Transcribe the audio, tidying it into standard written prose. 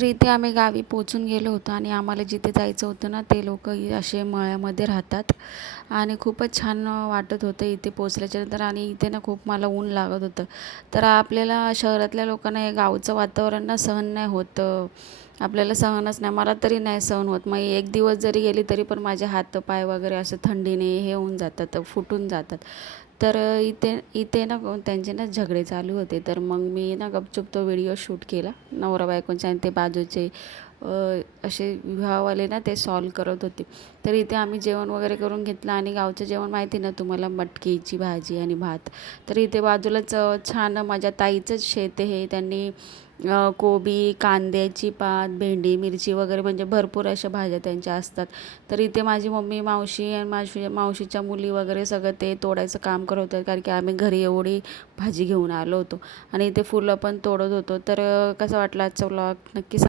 तर इथे आम्ही गावी पोचून गेलो होतो आणि आम्हाला जिथे जायचं होतं ना ते लोक असे मळ्यामध्ये राहतात आणि खूपच छान वाटत होतं इथे पोचल्याच्यानंतर. आणि इथे ना खूप मला ऊन लागत होतं. तर आपल्याला शहरातल्या लोकांना हे गावचं वातावरण ना सहन नाही होत. आपल्याला सहनच नाही, मला तरी नाही सहन होत. मग एक दिवस जरी गेली तरी पण माझे हात पाय वगैरे असं थंडीने हे होऊन जातात, फुटून जातात. तर इथे इथे ना त्यांचे ना झगडे चालू होते. तर मग मी ना गपचूप तो व्हिडिओ शूट केला नवरा बायकोंचे. आणि ते बाजूचे असे विवाहवाले ना ते सॉल्व करत होते. तर इथे आम्ही जेवण वगैरे करून घेतलं. आणि गावचं जेवण माहिती ना तुम्हाला, मटकीची भाजी आणि भात. तर इथे बाजूलाच छान माझ्या ताईचंच शेत आहे. त्यांनी कोबी, कांद्याची पात, भेंडी, मिरची वगैरे म्हणजे भरपूर अशा भाज्या त्यांच्या असतात. तर इथे माझी मम्मी, मावशी आणि मावशीच्या मुली वगैरे सगळं ते तोडायचं काम करत होतं. कारण की आम्ही घरी एवढी भाजी घेऊन आलो होतो आणि इथे फुलं पण तोडत होतो. तर कसा वाटला आजचा व्लॉग नक्की